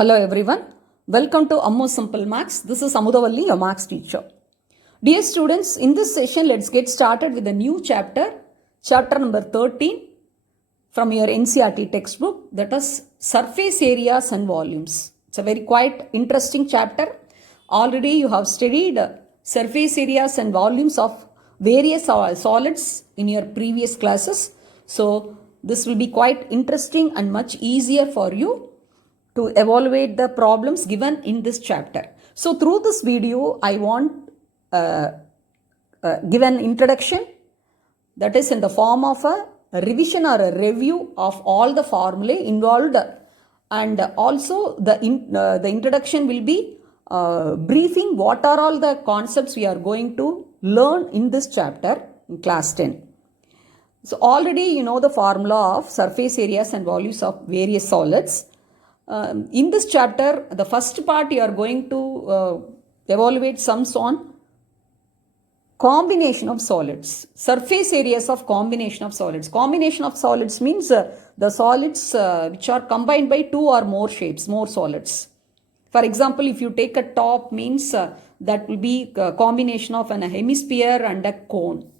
Hello everyone, welcome to Ammu Simple Maths. This is R.AMUTHAVALLI, your Maths teacher. Dear students, in this session let's get started with a new chapter, chapter number 13 from your Ncert textbook, that is surface areas and volumes. It's a very quite interesting chapter. Already you have studied surface areas and volumes of various solids in your previous classes. So this will be quite interesting and much easier for you to evaluate the problems given in this chapter. So through this video, I want give an introduction that is in the form of a revision or a review of all the formulae involved, and also the introduction will be briefing what are all the concepts we are going to learn in this chapter in class 10. So already you know the formula of surface areas and volumes of various solids. In this chapter, the first part you are going to evaluate sums on combination of solids, surface areas of combination of solids. Combination of solids means the solids which are combined by two or more shapes, more solids. For example, if you take a top means that will be a combination of a hemisphere and a cone.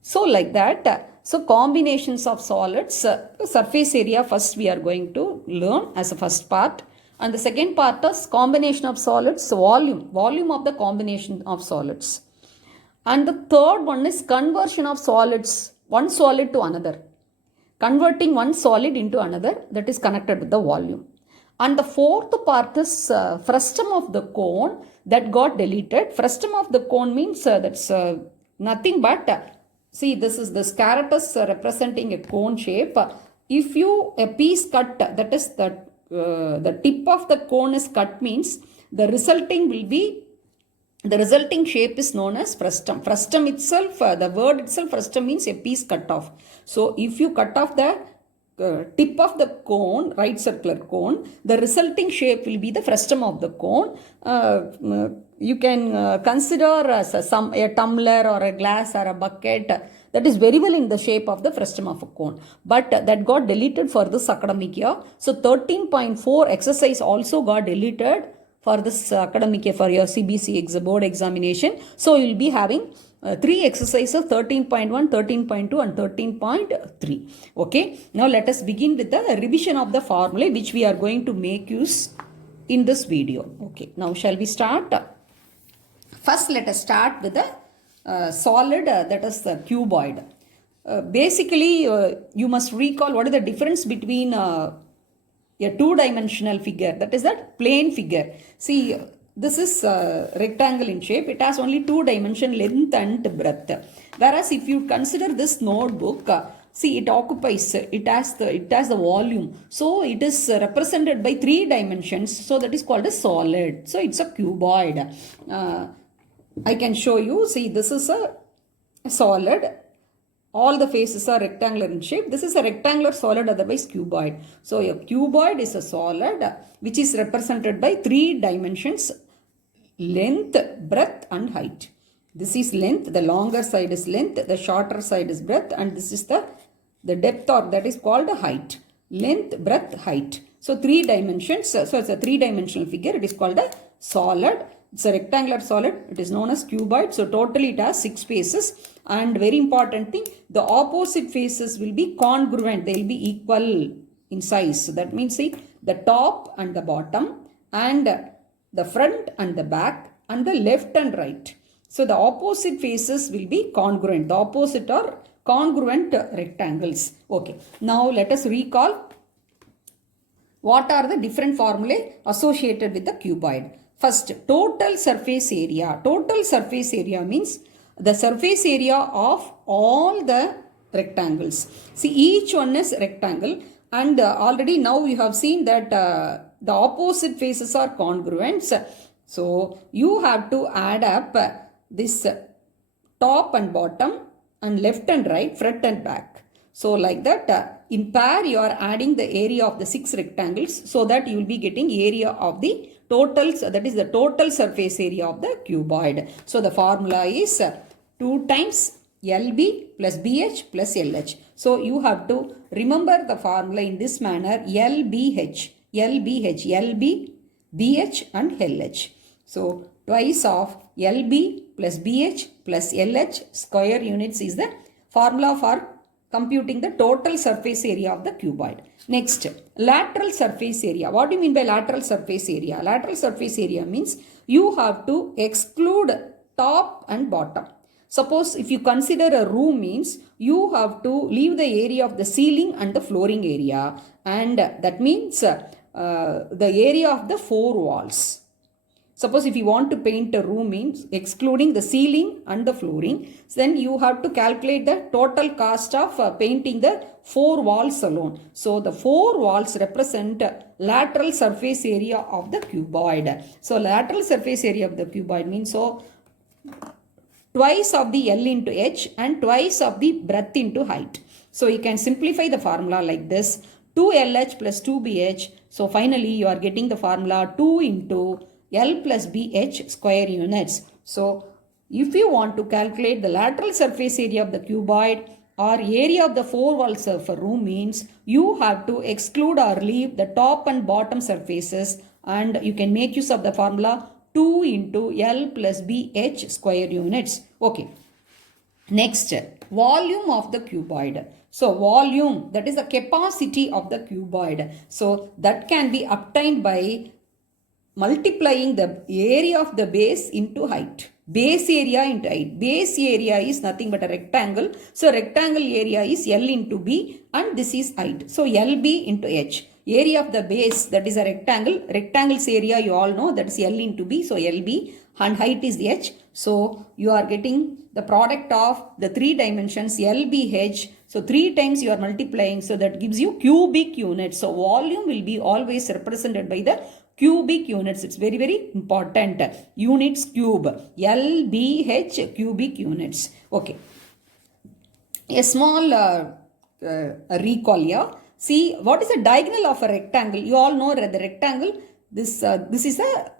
So like that. So combinations of solids, surface area first we are going to learn as a first part, and the second part is combination of solids, volume of the combination of solids, and the third one is conversion of solids, one solid to another, converting one solid into another, that is connected with the volume. And the fourth part is frustum of the cone that got deleted. Frustum of the cone means that's nothing but see, this is the scaratus representing a cone shape. If you a piece cut, that is the tip of the cone is cut, means the resulting shape is known as frustum. Frustum itself, the word itself, frustum means a piece cut off. So if you cut off the tip of the cone, right circular cone, the resulting shape will be the frustum of the cone. You can consider a tumbler or a glass or a bucket that is very well in the shape of the frustum of a cone, but that got deleted for this academic year. So 13.4 exercise also got deleted for this academic year for your Cbse board examination. So you will be having 3 exercises, 13.1, 13.2 and 13.3. Okay, now let us begin with the revision of the formulae which we are going to make use in this video. Okay, now shall we start? First, let us start with the solid, that is the cuboid. Basically, you must recall what is the difference between a two-dimensional figure, that is that plane figure. See, this is rectangle in shape. It has only 2 dimension, length and breadth. Whereas if you consider this notebook, see, it occupies, it has the volume. So it is represented by 3 dimensions. So that is called a solid. So it's a cuboid. I can show you. See, this is a solid. All the faces are rectangular in shape. This is a rectangular solid, otherwise cuboid. So a cuboid is a solid which is represented by 3 dimensions: length, breadth and height. This is length, the longer side is length, the shorter side is breadth, and this is the depth, or that is called height. Length, breadth, height. So 3 dimensions. So it's a 3-dimensional figure. It is called a solid. It's a rectangular solid. It is known as cuboid. So totally it has 6 faces. And very important thing, the opposite faces will be congruent. They will be equal in size. So that means, see, the top and the bottom, and the front and the back, and the left and right. So the opposite faces will be congruent. The opposite are congruent rectangles. Okay. Now let us recall what are the different formulae associated with the cuboid. First, total surface area. Total surface area means the surface area of all the rectangles. See, each one is rectangle, and already now we have seen that the opposite faces are congruent. So you have to add up this top and bottom, and left and right, front and back. So like that, in pair you are adding the area of the 6 rectangles, so that you will be getting area of the totals, that is the total surface area of the cuboid. So the formula is 2 times LB plus BH plus LH. So you have to remember the formula in this manner: LBH LBH, LB, BH and LH. So twice of LB plus BH plus LH square units is the formula for computing the total surface area of the cuboid. Next, lateral surface area. What do you mean by lateral surface area? Lateral surface area means you have to exclude top and bottom. Suppose if you consider a room means you have to leave the area of the ceiling and the flooring area, and that means the area of the four walls. Suppose if you want to paint a room means excluding the ceiling and the flooring, then you have to calculate the total cost of painting the four walls alone. So the four walls represent lateral surface area of the cuboid. So lateral surface area of the cuboid means so twice of the L into H and twice of the breadth into height. So you can simplify the formula like this: 2LH plus 2BH. So finally you are getting the formula 2 into L plus BH square units. So if you want to calculate the lateral surface area of the cuboid or area of the four walls of a room means you have to exclude or leave the top and bottom surfaces, and you can make use of the formula 2 into L plus BH square units. Okay. Next, volume of the cuboid. So volume, that is the capacity of the cuboid. So that can be obtained by multiplying the area of the base into height. Base area into height. Base area is nothing but a rectangle. So rectangle area is L into B and this is height. So LB into H. Area of the base, that is a rectangle. Rectangle's area you all know, that is L into B. So LB and height is H. So you are getting the product of the three dimensions LBH. So 3 times you are multiplying. So that gives you cubic units. So volume will be always represented by the cubic units. It's very, very important. Units cube. LBH cubic units. Okay. A small recall here. See, what is the diagonal of a rectangle? You all know the rectangle. This is a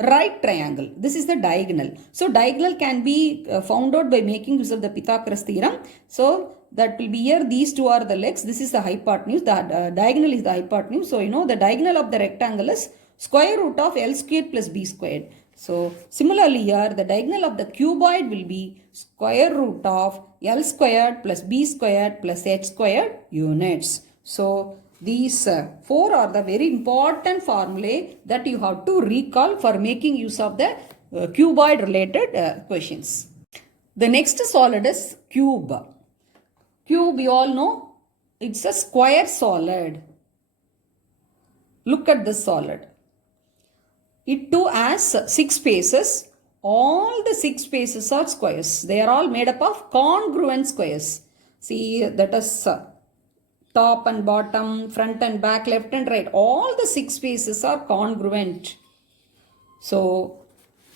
right triangle. This is the diagonal. So diagonal can be found out by making use of the Pithocras theorem. So that will be here. These two are the legs. This is the hypotenuse. The diagonal is the hypotenuse. So you know the diagonal of the rectangle is square root of L squared plus B squared. So similarly here the diagonal of the cuboid will be square root of L squared plus B squared plus H squared units. So these 4 are the very important formulae that you have to recall for making use of the cuboid related questions. The next solid is cube. Cube you all know it's a square solid. Look at this solid. It too has 6 faces. All the 6 faces are squares. They are all made up of congruent squares. See, that is top and bottom, front and back, left and right. All the 6 faces are congruent. So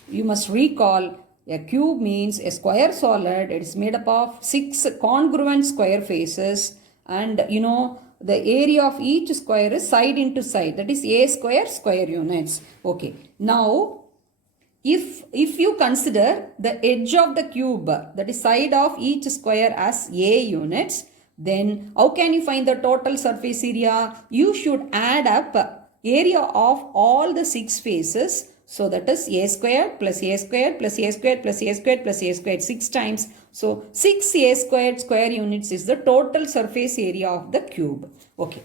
you must recall a cube means a square solid. It is made up of 6 congruent square faces, and you know the area of each square is side into side. That is a square units. Okay. Now if you consider the edge of the cube, that is side of each square as a units, then how can you find the total surface area? You should add up area of all the 6 faces. So that is a squared plus a squared plus a squared plus a squared plus a squared 6 times. So 6 a squared square units is the total surface area of the cube. Okay.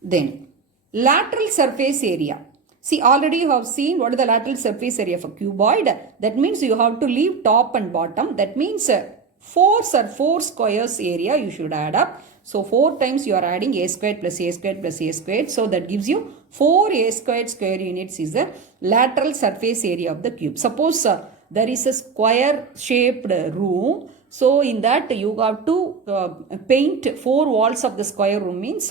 Then lateral surface area. See, already you have seen what is the lateral surface area of a cuboid. That means you have to leave top and bottom. That means 4 squares area you should add up. So 4 times you are adding a squared plus a squared plus a squared. So that gives you 4 a squared square units is the lateral surface area of the cube. Suppose there is a square shaped room. So in that you have to paint 4 walls of the square room means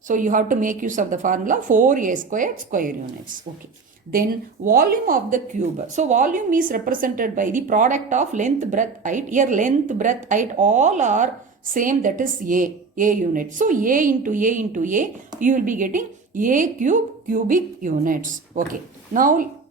so you have to make use of the formula 4 a squared square units. Okay. Then volume of the cube. So volume is represented by the product of length, breadth, height. Here length, breadth, height all are same, that is a unit. So a into a, you will be getting a cube cubic units. Okay. Now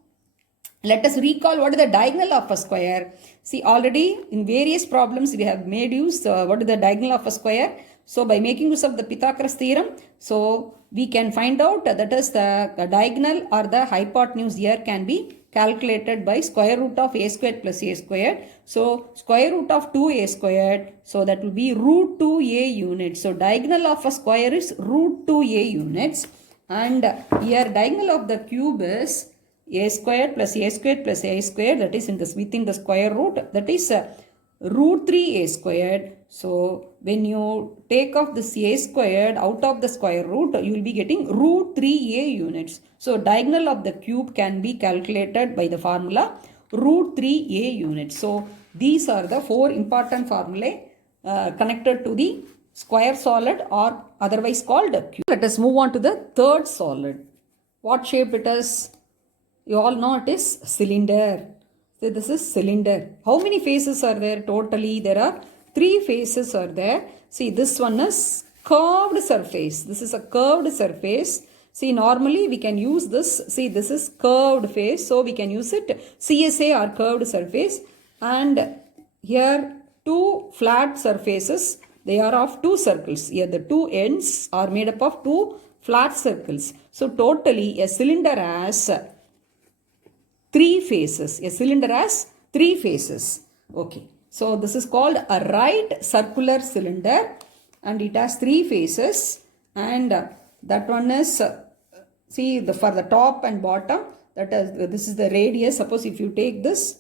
let us recall what is the diagonal of a square. See, already in various problems we have made use what is the diagonal of a square. So by making use of the Pithocras theorem, so we can find out that is the diagonal or the hypotenuse here can be calculated by square root of a squared plus a squared. So square root of 2a squared, so that will be root 2a units. So diagonal of a square is root 2a units, and here diagonal of the cube is a squared plus a squared plus a squared, that is in this within the square root, that is root 3a squared. So when you take off this a squared out of the square root, you will be getting root 3a units. So diagonal of the cube can be calculated by the formula root 3a units. So these are the 4 important formulae connected to the square solid, or otherwise called cube. Let us move on to the third solid. What shape it is? You all know it is cylinder. So this is cylinder. How many faces are there? Totally there are 3 faces are there. See, this one is curved surface. This is a curved surface. See, normally we can use this. See, this is curved face. So we can use it CSA or curved surface. And here 2 flat surfaces. They are of 2 circles. Here the 2 ends are made up of 2 flat circles. So totally a cylinder has 3 faces. A cylinder has 3 faces. Okay. So this is called a right circular cylinder, and it has 3 faces, and that one is see for the top and bottom, that is this is the radius. Suppose if you take this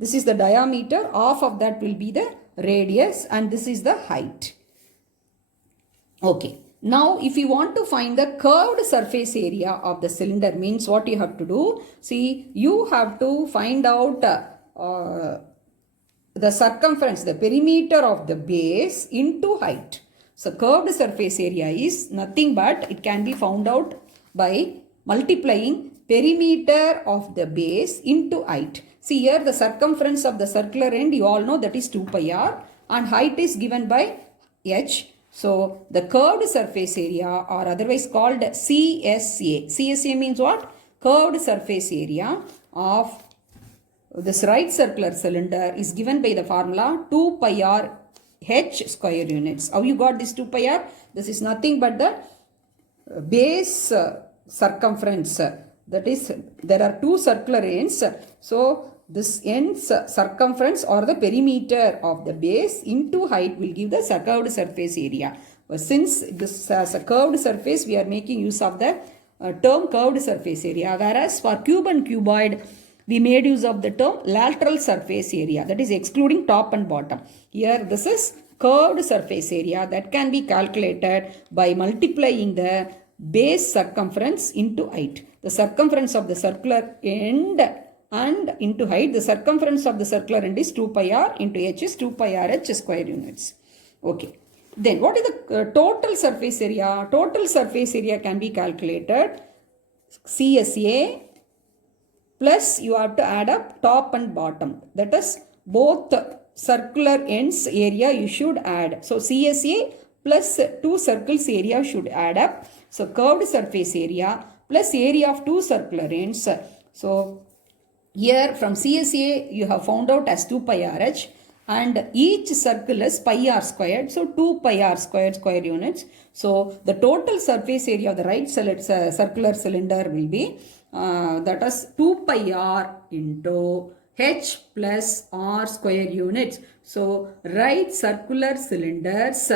is the diameter, half of that will be the radius, and this is the height. Okay. Now, if you want to find the curved surface area of the cylinder, means what you have to do? See, you have to find out the circumference, the perimeter of the base into height. So, curved surface area is nothing but it can be found out by multiplying perimeter of the base into height. See here the circumference of the circular end, you all know that is 2 pi r, and height is given by h. So, the curved surface area, or otherwise called CSA. CSA means what? Curved surface area of this right circular cylinder is given by the formula 2 pi r h square units. How you got this 2 pi r? This is nothing but the base circumference. That is, there are 2 circular ends. So, this end's circumference or the perimeter of the base into height will give the curved surface area. But since this has a curved surface, we are making use of the term curved surface area. Whereas for cube and cuboid, we made use of the term lateral surface area. That is excluding top and bottom. Here this is curved surface area that can be calculated by multiplying the base circumference into height. The circumference of the circular end and into height. The circumference of the circular end is 2 pi r into h is 2 pi r h square units. Okay. Then what is the total surface area? Total surface area can be calculated CSA plus you have to add up top and bottom. That is both circular ends area you should add. So CSA plus 2 circles area should add up. So curved surface area plus area of 2 circular ends. So here from CSA you have found out as 2 pi r h, and each circle is pi r squared. So 2 pi r squared square units. So the total surface area of the right circular cylinder will be that is 2 pi r into h plus r square units. So right circular cylinders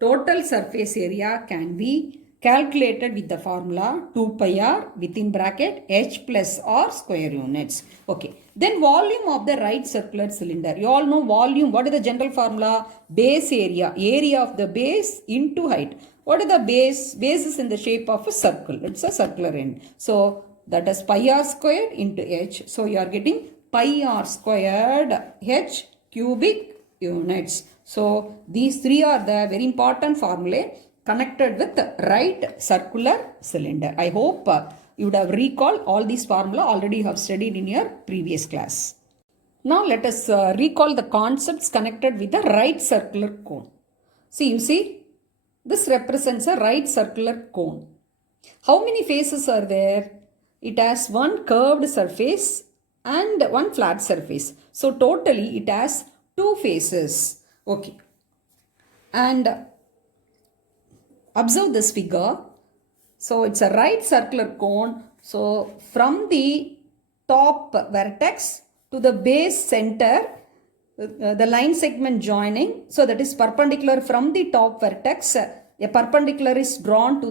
total surface area can be calculated with the formula 2 pi r within bracket h plus r square units. Okay. Then volume of the right circular cylinder. You all know volume. What is the general formula? Base area. Area of the base into height. What is the base? Base is in the shape of a circle. It's a circular end. So that is pi r squared into h. So you are getting pi r squared h cubic units. So these 3 are the very important formulae connected with right circular cylinder. I hope you would have recalled all these formula already you have studied in your previous class. Now let us recall the concepts connected with the right circular cone. See, you see, this represents a right circular cone. How many faces are there? It has one curved surface and one flat surface. So totally it has 2 faces. Okay. And observe this figure. So it's a right circular cone. So from the top vertex to the base center, the line segment joining, so that is perpendicular from the top vertex, a perpendicular is drawn to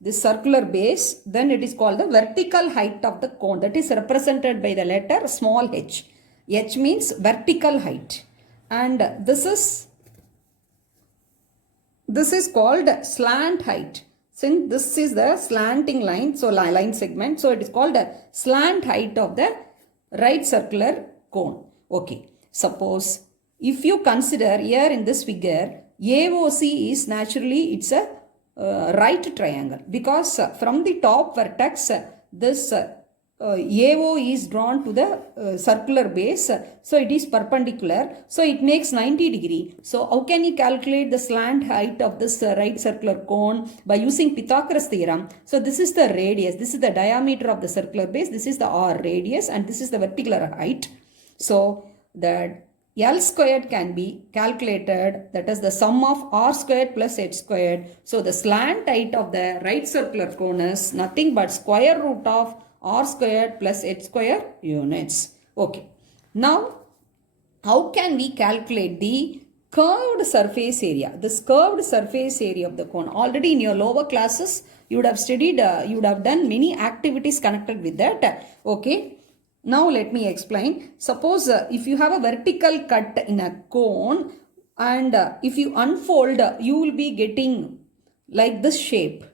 this circular base, then it is called the vertical height of the cone. That is represented by the letter small h. H means vertical height, and this is called slant height. Since this is the slanting line, so line segment, so it is called a slant height of the right circular cone. Okay, suppose if you consider here in this figure, AOC is naturally, it's a right triangle, because from the top vertex, this AO is drawn to the circular base, so it is perpendicular, so it makes 90 degree. So how can you calculate the slant height of this right circular cone? By using Pithocras theorem. So this is the radius, this is the diameter of the circular base, this is the R radius, and this is the vertical height. So the L squared can be calculated, that is the sum of R squared plus H squared. So the slant height of the right circular cone is nothing but square root of R squared plus H square units. Okay. Now, how can we calculate the curved surface area? This curved surface area of the cone. Already in your lower classes, you would have studied, you would have done many activities connected with that. Okay. Now let me explain. Suppose if you have a vertical cut in a cone, and if you unfold, you will be getting like this shape.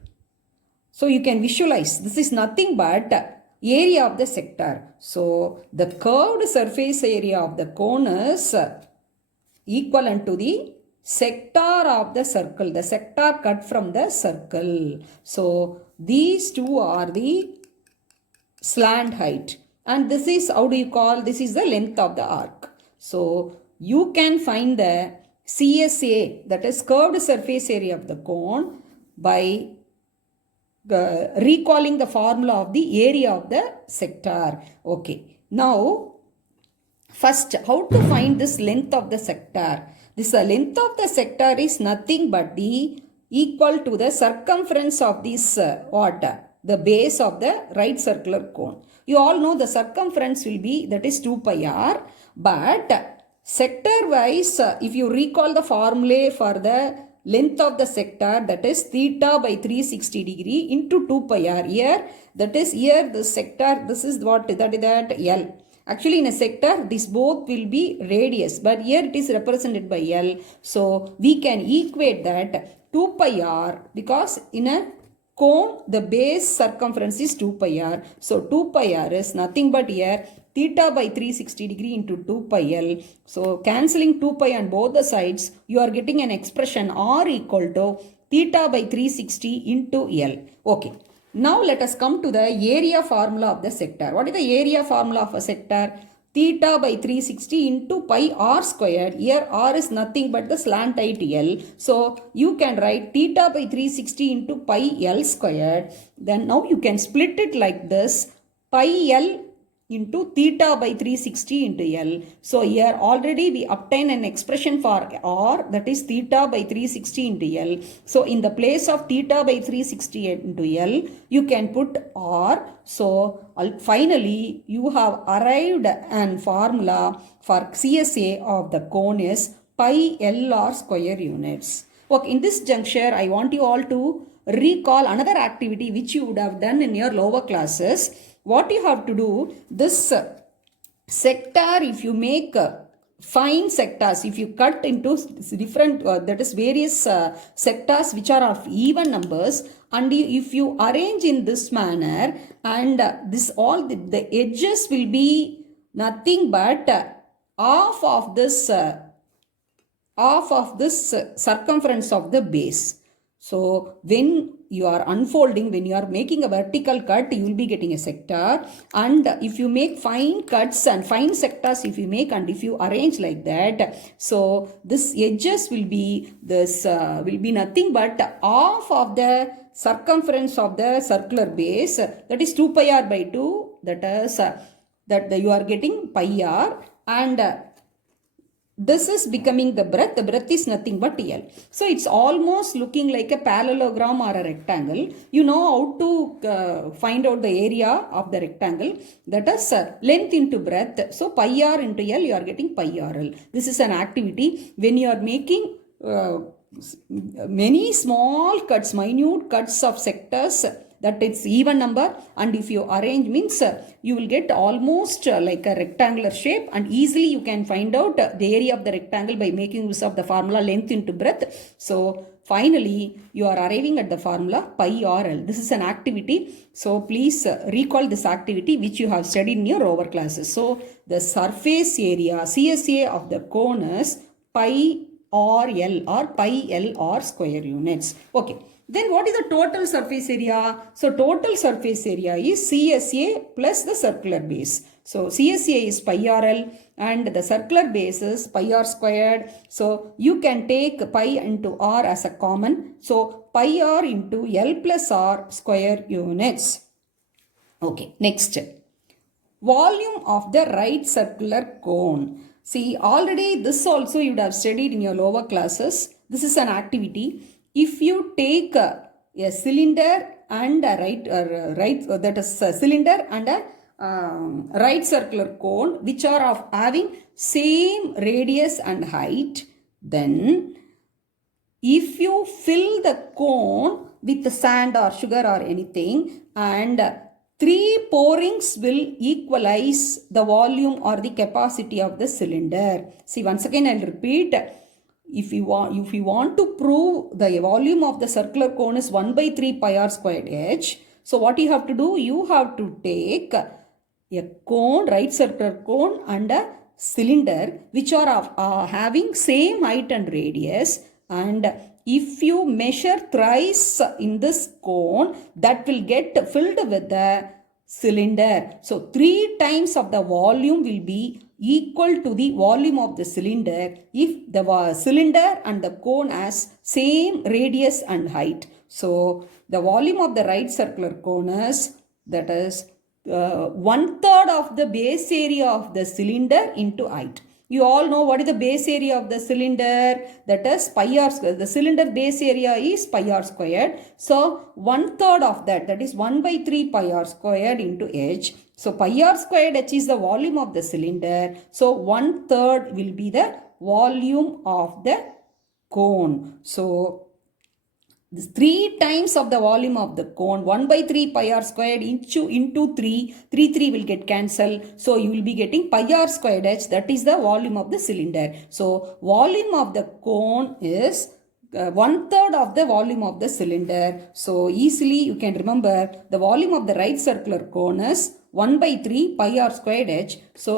So you can visualize, this is nothing but area of the sector. So the curved surface area of the cone is equivalent to the sector of the circle, the sector cut from the circle. So these two are the slant height. And this is, how do you call, this is the length of the arc. So you can find the CSA, that is curved surface area of the cone, by recalling the formula of the area of the sector. Okay. Now, first, how to find this length of the sector? This length of the sector is nothing but the equal to the circumference of this the base of the right circular cone. You all know the circumference will be, that is 2 pi r, but sector wise, if you recall the formulae for the length of the sector, that is theta by 360 degree into 2 pi r. Here, that is here the sector, this is what, that L. Actually in a sector, these both will be radius, but here it is represented by L. So we can equate that 2 pi r, because in a cone, the base circumference is 2 pi r. So 2 pi r is nothing but here theta by 360 degree into 2 pi l. So cancelling 2 pi on both the sides, you are getting an expression r equal to theta by 360 into L. Okay. Now let us come to the area formula of the sector. What is the area formula of a sector? Theta by 360 into pi r squared. Here r is nothing but the slant height L. So you can write theta by 360 into pi L squared. Then now you can split it like this. Pi L into theta by 360 into L. So here already we obtain an expression for R, that is theta by 360 into L. So in the place of theta by 360 into L, you can put R. So finally you have arrived an formula for CSA of the cone is pi LR square units. Okay, in this juncture I want you all to recall another activity which you would have done in your lower classes. What you have to do, this sector, if you make fine sectors, if you cut into different, that is various sectors which are of even numbers, and if you arrange in this manner, and this all the edges will be nothing but half of this circumference of the base. So when you are unfolding, when you are making a vertical cut, you will be getting a sector. And if you make fine cuts and fine sectors, if you make and if you arrange like that, so this edges will be this will be nothing but half of the circumference of the circular base, that is 2 pi r by 2, that is you are getting pi r, and this is becoming the breadth is nothing but L. So it's almost looking like a parallelogram or a rectangle. You know how to find out the area of the rectangle, that is length into breadth. So pi r into L, you are getting pi rl. This is an activity when you are making many small cuts, minute cuts of sectors, that it's even number, and if you arrange means you will get almost like a rectangular shape, and easily you can find out the area of the rectangle by making use of the formula length into breadth. So finally you are arriving at the formula pi rl. This is an activity, so please recall this activity which you have studied in your lower classes. So the surface area CSA of the cone is pi rl or pi l r square units. Okay. Then what is the total surface area? So total surface area is CSA plus the circular base. So CSA is pi rl and the circular base is pi r squared. So you can take pi into r as a common. So pi r into L plus r square units. Okay, next. Volume of the right circular cone. See, already this also you would have studied in your lower classes. This is an activity. If you take a cylinder and a cylinder and a right circular cone which are of having same radius and height, then if you fill the cone with sand or sugar or anything, and 3 pourings will equalize the volume or the capacity of the cylinder. See, once again I will repeat. If you want to prove the volume of the circular cone is 1 by 3 pi r squared h, so what you have to do? You have to take a cone, right circular cone, and a cylinder which are having same height and radius, and if you measure thrice in this cone, that will get filled with the cylinder. So 3 times of the volume will be equal to the volume of the cylinder if the cylinder and the cone has same radius and height. So the volume of the right circular cone is, that is 1/3 of the base area of the cylinder into height. You all know what is the base area of the cylinder, that is pi r squared. The cylinder base area is pi r squared. So 1/3 of that, that is 1 by 3 pi r squared into h. So pi r squared h is the volume of the cylinder. So 1/3 will be the volume of the cone. So this 3 times of the volume of the cone, 1 by 3 pi r squared into 3 will get cancelled. So you will be getting pi r squared h, that is the volume of the cylinder. So volume of the cone is 1/3 of the volume of the cylinder. So easily you can remember the volume of the right circular cone is 1 by 3 pi r squared h. So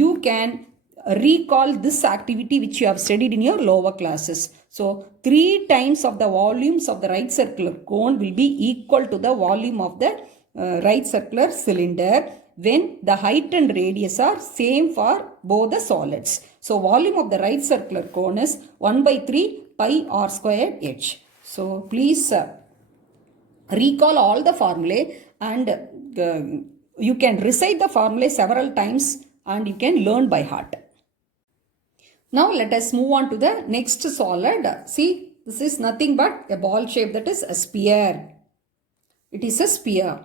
you can recall this activity which you have studied in your lower classes. So 3 times of the volumes of the right circular cone will be equal to the volume of the right circular cylinder when the height and radius are same for both the solids. So volume of the right circular cone is 1 by 3 pi r squared h. So please recall all the formulae, and you can recite the formulae several times and you can learn by heart. Now let us move on to the next solid. See, this is nothing but a ball shape, that is a sphere. It is a sphere.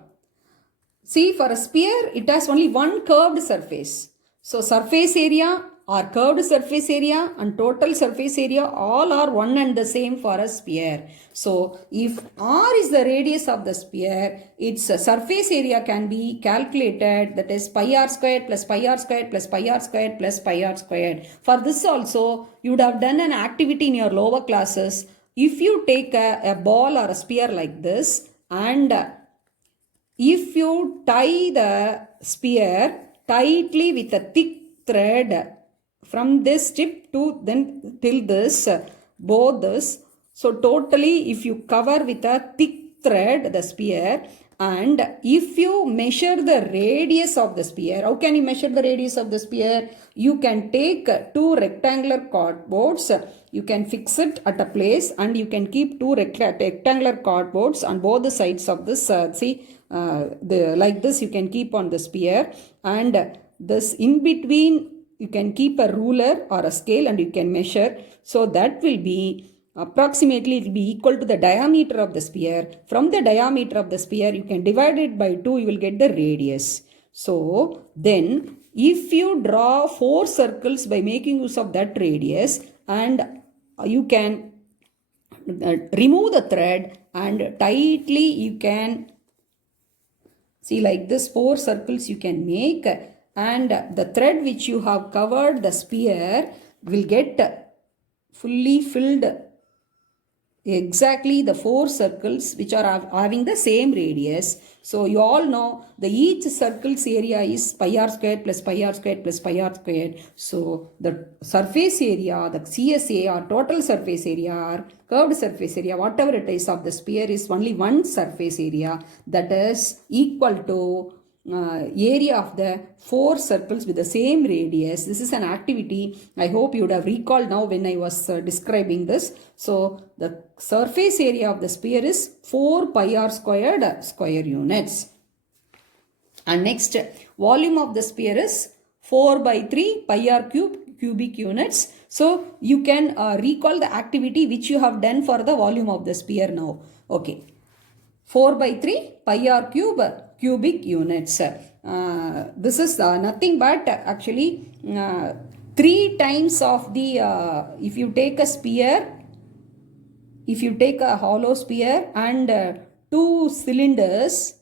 See, for a sphere, it has only one curved surface. So surface area or curved surface area and total surface area all are one and the same for a sphere. So if r is the radius of the sphere, its surface area can be calculated, that is pi r squared plus pi r squared plus pi r squared plus pi r squared. For this also you would have done an activity in your lower classes. If you take a ball or a sphere like this, and if you tie the sphere tightly with a thick thread from this tip to then till this, both this. So totally if you cover with a thick thread the sphere, and if you measure the radius of the sphere, how can you measure the radius of the sphere? You can take 2 rectangular cardboards, you can fix it at a place, and you can keep 2 rectangular cardboards on both the sides of this, like this you can keep on the sphere, and this in between you can keep a ruler or a scale and you can measure. So that will be approximately, it will be equal to the diameter of the sphere. From the diameter of the sphere, you can divide it by 2, you will get the radius. So then if you draw 4 circles by making use of that radius, and you can remove the thread and tightly you can see like this 4 circles you can make, and the thread which you have covered the sphere will get fully filled exactly the 4 circles which are having the same radius. So you all know the each circle's area is pi r squared plus pi r squared plus pi r squared. So the surface area, the CSA or total surface area or curved surface area, whatever it is of the sphere, is only one surface area, that is equal to area of the 4 circles with the same radius. This is an activity I hope you would have recalled now when I was describing this. So the surface area of the sphere is 4 pi r squared square units. And next, volume of the sphere is 4 by 3 pi r cube cubic units. So you can recall the activity which you have done for the volume of the sphere now. Okay. 4 by 3 pi r cube cubic units. This is nothing but actually 3 times of the, if you take a sphere, if you take a hollow sphere and 2 cylinders,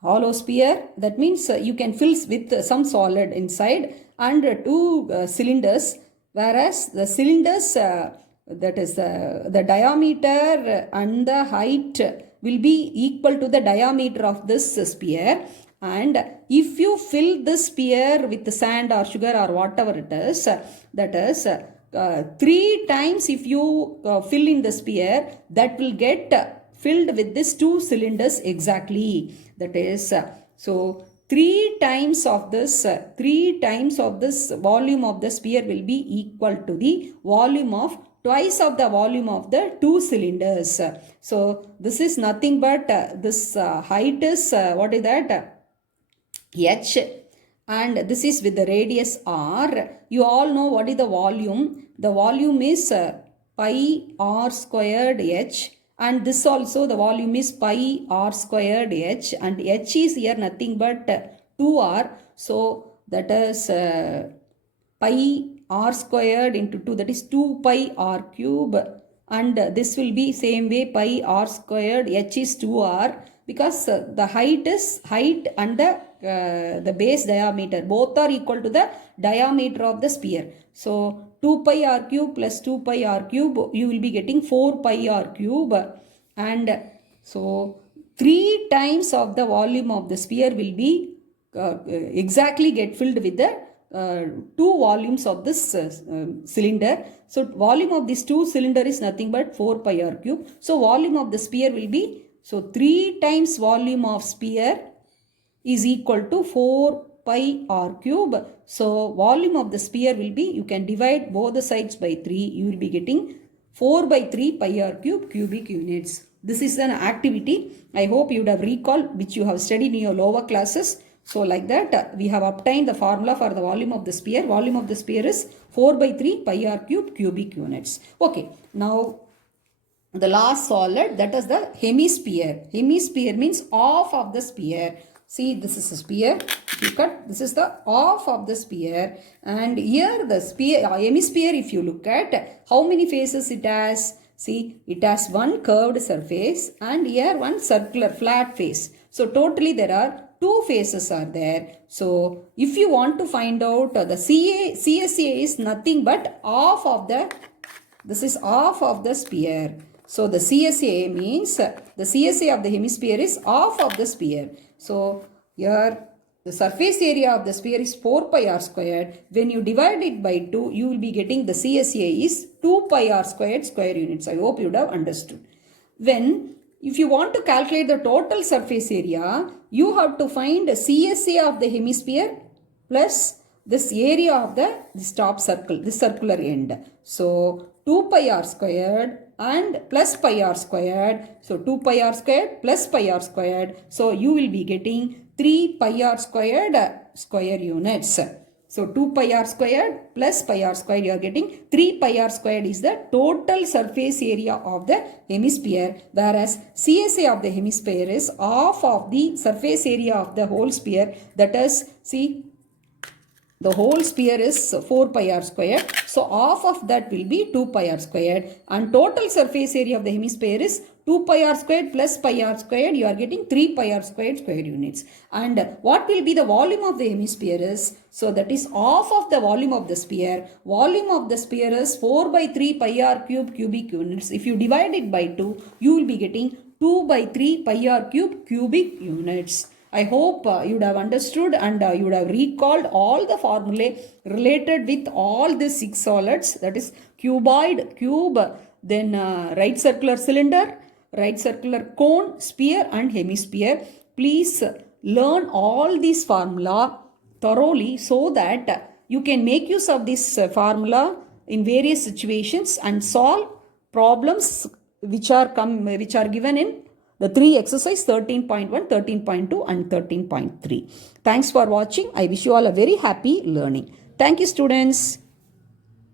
hollow sphere, that means you can fill with some solid inside, and 2 cylinders, whereas the cylinders, that is the diameter and the height will be equal to the diameter of this sphere. And if you fill this sphere with sand or sugar or whatever it is, that is 3 times if you fill in the sphere, that will get filled with these 2 cylinders exactly. That is, so 3 times of this volume of the sphere will be equal to the volume of twice of the volume of the 2 cylinders. So this is nothing but this height is what is that? H, and this is with the radius r. You all know what is the volume. The volume is pi r squared h, and this also the volume is pi r squared h, and h is here nothing but 2r. So that is pi r squared into 2, that is 2 pi r cube, and this will be same way pi r squared h is 2r, because the height is height and the base diameter both are equal to the diameter of the sphere. So 2 pi r cube plus 2 pi r cube, you will be getting 4 pi r cube, and so 3 times of the volume of the sphere will be exactly get filled with the 2 volumes of this cylinder. So volume of this 2 cylinder is nothing but 4 pi r cube. So volume of the sphere will be, so 3 times volume of sphere is equal to 4 pi r cube. So volume of the sphere will be, you can divide both the sides by 3, you will be getting 4 by 3 pi r cube cubic units. This is an activity I hope you would have recalled, which you have studied in your lower classes. So like that, we have obtained the formula for the volume of the sphere. Volume of the sphere is 4 by 3 pi r cube cubic units. Okay, now the last solid, that is the hemisphere. Hemisphere means half of the sphere. See, this is a sphere. You cut, this is the half of the sphere, and here the sphere, hemisphere, if you look at how many faces it has, see, it has one curved surface and here one circular flat face. So totally there are 2 faces are there. So if you want to find out the CSA is nothing but half of the, this is half of the sphere. So the CSA means the CSA of the hemisphere is half of the sphere. So here the surface area of the sphere is 4 pi r squared. When you divide it by 2, you will be getting the CSA is 2 pi r squared square units. I hope you would have understood. If you want to calculate the total surface area, you have to find the CSA of the hemisphere plus this area of this top circle, this circular end. So 2 pi r squared and plus pi r squared. So 2 pi r squared plus pi r squared. So you will be getting 3 pi r squared square units. So 2 pi r squared plus pi r squared, you are getting 3 pi r squared is the total surface area of the hemisphere, whereas CSA of the hemisphere is half of the surface area of the whole sphere, that is, see, the whole sphere is 4 pi r squared. So half of that will be 2 pi r squared, and total surface area of the hemisphere is 2 pi r squared plus pi r squared, you are getting 3 pi r squared square units. And what will be the volume of the hemisphere is, so that is half of the volume of the sphere. Volume of the sphere is 4 by 3 pi r cube cubic units. If you divide it by 2, you will be getting 2 by 3 pi r cube cubic units. I hope you would have understood and you would have recalled all the formulae related with all these 6 solids, that is cuboid, cube, then right circular cylinder, right circular cone, sphere and hemisphere. Please learn all these formula thoroughly so that you can make use of this formula in various situations and solve problems which are given in the 3 exercise 13.1, 13.2 and 13.3. Thanks for watching. I wish you all a very happy learning. Thank you, students.